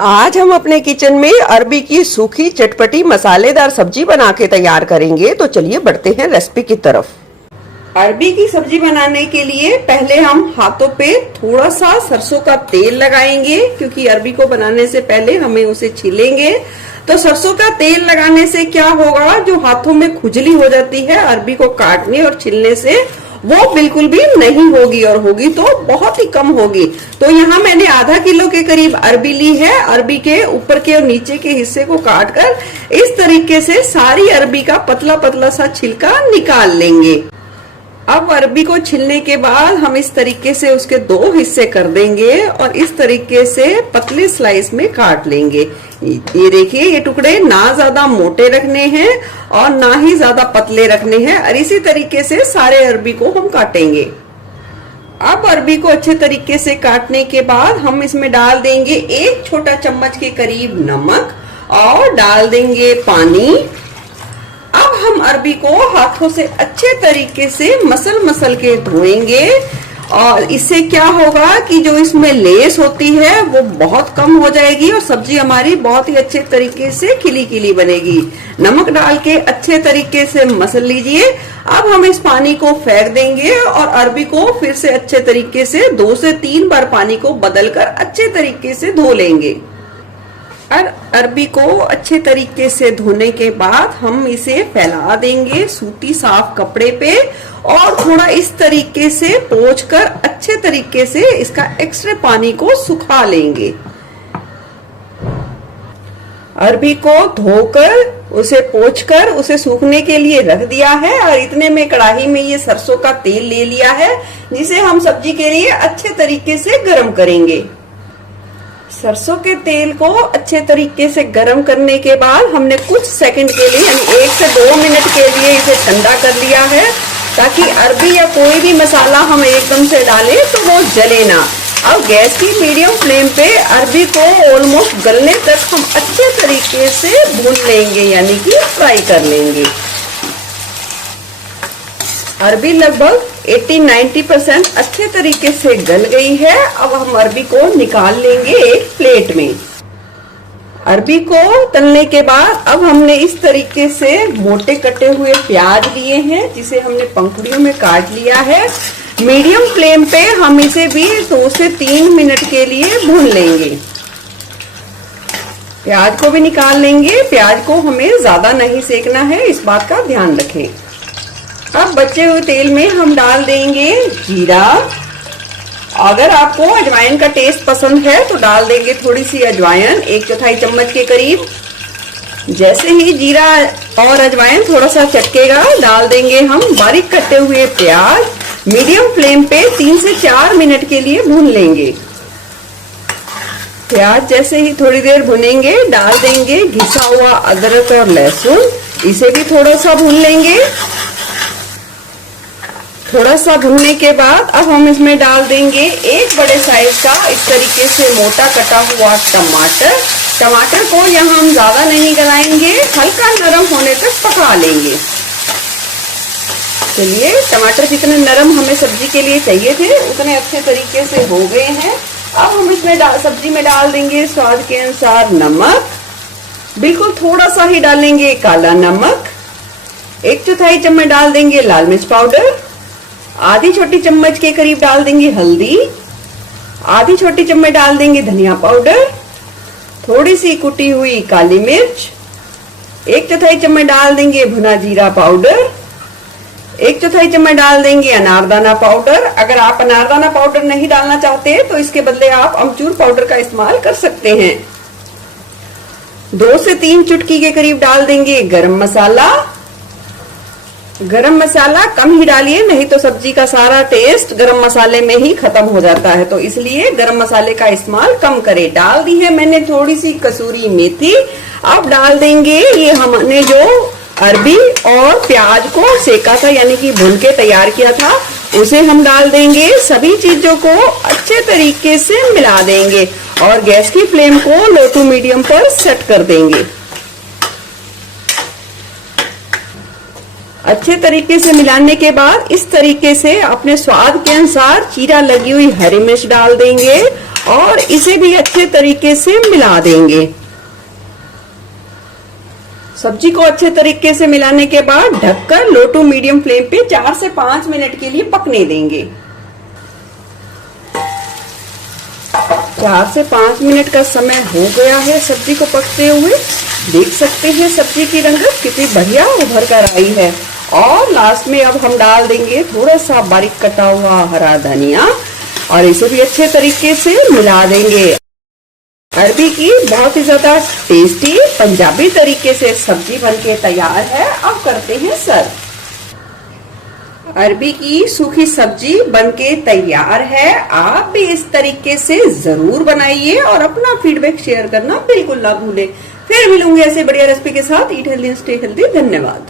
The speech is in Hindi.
आज हम अपने किचन में अरबी की सूखी चटपटी मसालेदार सब्जी बना के तैयार करेंगे। तो चलिए बढ़ते हैं रेसिपी की तरफ। अरबी की सब्जी बनाने के लिए पहले हम हाथों पे थोड़ा सा सरसों का तेल लगाएंगे, क्योंकि अरबी को बनाने से पहले हमें उसे छीलेंगे। तो सरसों का तेल लगाने से क्या होगा, जो हाथों में खुजली हो जाती है अरबी को काटने और छीलने से, वो बिल्कुल भी नहीं होगी, और होगी तो बहुत ही कम होगी। तो यहाँ मैंने आधा किलो के करीब अरबी ली है। अरबी के ऊपर के और नीचे के हिस्से को काटकर इस तरीके से सारी अरबी का पतला पतला सा छिलका निकाल लेंगे। अब अरबी को छिलने के बाद हम इस तरीके से उसके दो हिस्से कर देंगे और इस तरीके से पतले स्लाइस में काट लेंगे। ये देखिए, ये टुकड़े ना ज्यादा मोटे रखने हैं और ना ही ज्यादा पतले रखने हैं, और इसी तरीके से सारे अरबी को हम काटेंगे। अब अरबी को अच्छे तरीके से काटने के बाद हम इसमें डाल देंगे 1 छोटा चम्मच के करीब नमक और डाल देंगे पानी। अब हम अरबी को हाथों से अच्छे तरीके से मसल के धोएंगे, और इससे क्या होगा कि जो इसमें लेस होती है वो बहुत कम हो जाएगी और सब्जी हमारी बहुत ही अच्छे तरीके से खिली बनेगी। नमक डाल के अच्छे तरीके से मसल लीजिए। अब हम इस पानी को फेंक देंगे और अरबी को फिर से अच्छे तरीके से 2 से 3 बार पानी को बदलकर अच्छे तरीके से धो लेंगे। और अरबी को अच्छे तरीके से धोने के बाद हम इसे फैला देंगे सूती साफ कपड़े पे, और थोड़ा इस तरीके से पोंछकर अच्छे तरीके से इसका एक्स्ट्रा पानी को सुखा लेंगे। अरबी को धोकर उसे पोंछकर उसे सूखने के लिए रख दिया है, और इतने में कढ़ाई में ये सरसों का तेल ले लिया है, जिसे हम सब्जी के लिए अच्छे तरीके से गर्म करेंगे। सरसों के तेल को अच्छे तरीके से गर्म करने के बाद हमने कुछ सेकंड के लिए, यानी 1 से 2 मिनट के लिए इसे ठंडा कर लिया है, ताकि अरबी या कोई भी मसाला हम एकदम से डालें तो वो जले ना। अब गैस की मीडियम फ्लेम पे अरबी को ऑलमोस्ट गलने तक हम अच्छे तरीके से भून लेंगे, यानी कि फ्राई कर लेंगे। अरबी लगभग 80-90% अच्छे तरीके से गल गई है। अब हम अरबी को निकाल लेंगे एक प्लेट में। अरबी को तलने के बाद अब हमने इस तरीके से मोटे कटे हुए प्याज लिए हैं, जिसे हमने पंखुड़ियों में काट लिया है। मीडियम फ्लेम पे हम इसे भी 2 से 3 मिनट के लिए भून लेंगे। प्याज को भी निकाल लेंगे। प्याज को हमें ज्यादा नहीं सेकना है, इस बात का ध्यान रखें। अब बचे हुए तेल में हम डाल देंगे जीरा। अगर आपको अजवाइन का टेस्ट पसंद है तो डाल देंगे थोड़ी सी अजवाइन, 1/4 चम्मच के करीब। जैसे ही जीरा और अजवाइन थोड़ा सा चटकेगा, डाल देंगे हम बारीक कटे हुए प्याज। मीडियम फ्लेम पे 3 से 4 मिनट के लिए भून लेंगे। प्याज जैसे ही थोड़ी देर भुनेंगे, डाल देंगे घिसा हुआ अदरक और लहसुन। इसे भी थोड़ा सा भून लेंगे। थोड़ा सा भूनने के बाद अब हम इसमें डाल देंगे 1 बड़े साइज का इस तरीके से मोटा कटा हुआ टमाटर। टमाटर को यहाँ हम ज्यादा नहीं गलाएंगे, हल्का नरम होने तक पका लेंगे। चलिए, टमाटर जितने नरम हमें सब्जी के लिए चाहिए थे उतने अच्छे तरीके से हो गए हैं। अब हम इसमें सब्जी में डाल देंगे स्वाद के अनुसार नमक। बिल्कुल थोड़ा सा ही डालेंगे काला नमक। 1/4 चम्मच डाल देंगे लाल मिर्च पाउडर। आधी छोटी चम्मच के करीब डाल देंगे हल्दी। आधी छोटी चम्मच डाल देंगे धनिया पाउडर। थोड़ी सी कुटी हुई काली मिर्च। 1/4 चम्मच डाल देंगे भुना जीरा पाउडर। 1/4 चम्मच डाल देंगे अनारदाना पाउडर। अगर आप अनारदाना पाउडर नहीं डालना चाहते तो इसके बदले आप अमचूर पाउडर का इस्तेमाल कर सकते हैं। 2 से 3 चुटकी के करीब डाल देंगे गरम मसाला। गरम मसाला कम ही डालिए, नहीं तो सब्जी का सारा टेस्ट गरम मसाले में ही खत्म हो जाता है, तो इसलिए गरम मसाले का इस्तेमाल कम करें। डाल दी है मैंने थोड़ी सी कसूरी मेथी। अब डाल देंगे ये हमने जो अरबी और प्याज को सेका था, यानी कि भून के तैयार किया था, उसे हम डाल देंगे। सभी चीजों को अच्छे तरीके से मिला देंगे और गैस की फ्लेम को लो टू मीडियम पर सेट कर देंगे। अच्छे तरीके से मिलाने के बाद इस तरीके से अपने स्वाद के अनुसार चीरा लगी हुई हरी मिर्च डाल देंगे और इसे भी अच्छे तरीके से मिला देंगे। सब्जी को अच्छे तरीके से मिलाने के बाद ढककर लो टू मीडियम फ्लेम पे 4 से 5 मिनट के लिए पकने देंगे। 4 से 5 मिनट का समय हो गया है सब्जी को पकते हुए। देख सकते हैं सब्जी की रंगत कितनी बढ़िया उभर कर आई है। और लास्ट में अब हम डाल देंगे थोड़ा सा बारीक कटा हुआ हरा धनिया और इसे भी अच्छे तरीके से मिला देंगे। अरबी की बहुत ही ज्यादा टेस्टी पंजाबी तरीके से सब्जी बनके तैयार है। अब करते हैं सर्व। अरबी की सूखी सब्जी बनके तैयार है। आप भी इस तरीके से जरूर बनाइए और अपना फीडबैक शेयर करना बिल्कुल ना भूलें। फिर मिलूंगे ऐसे बढ़िया रेसिपी के साथ। Eat healthy stay healthy. धन्यवाद।